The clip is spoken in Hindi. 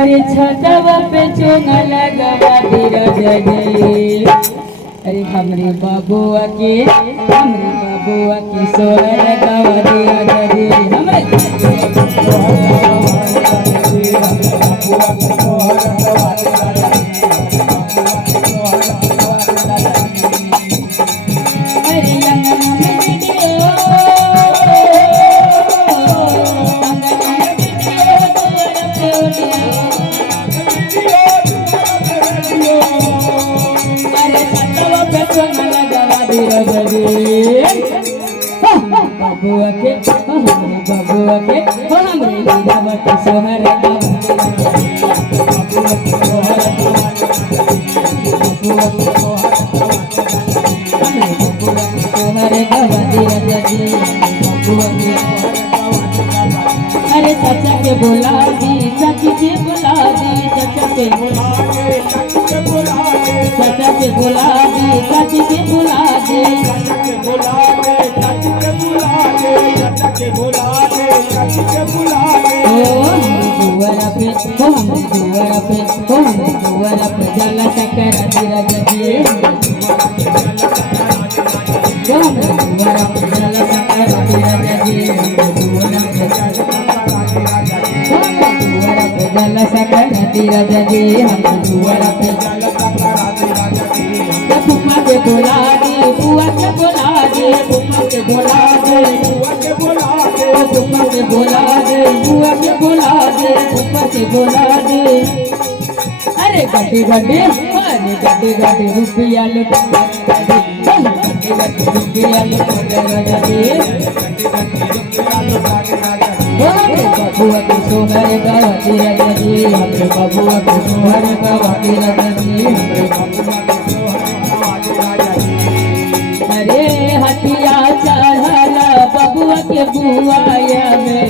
अरे छतवा पे चोंगा लगवा दे राजा जी। अरे हमरे बाबुआ के सोहर गवा दे राजा जी। हमरे बाबुआ के हमरे लीलावती सोहर अरे चाचा के बोला दी, चाची के बोला दी, चाचा के बोला दी, चाची के बोला दी, चाची के बोला दी, दुआरा पे जल सकरा दे राजा जी। दुआरा पे जल सकरा दे राजा जी। जल सकरा दे राजा जी। हम दुआरा पे फुफा के बोला दे, बुआ के बोला दे, फुफा के बोला दे, फुफा के बोला दे, बुआ के बोला दे, फुफा के बोला दे। अरे गड्ढे रुपया लुटा रुपया लुटा राजा जी। बबुआ के सोहर गवा दे राजा जी। हमरे बबुआ के सोहर गवा दे राजा जी। अरे हटिया चढ़ला बबुआ के बुआया में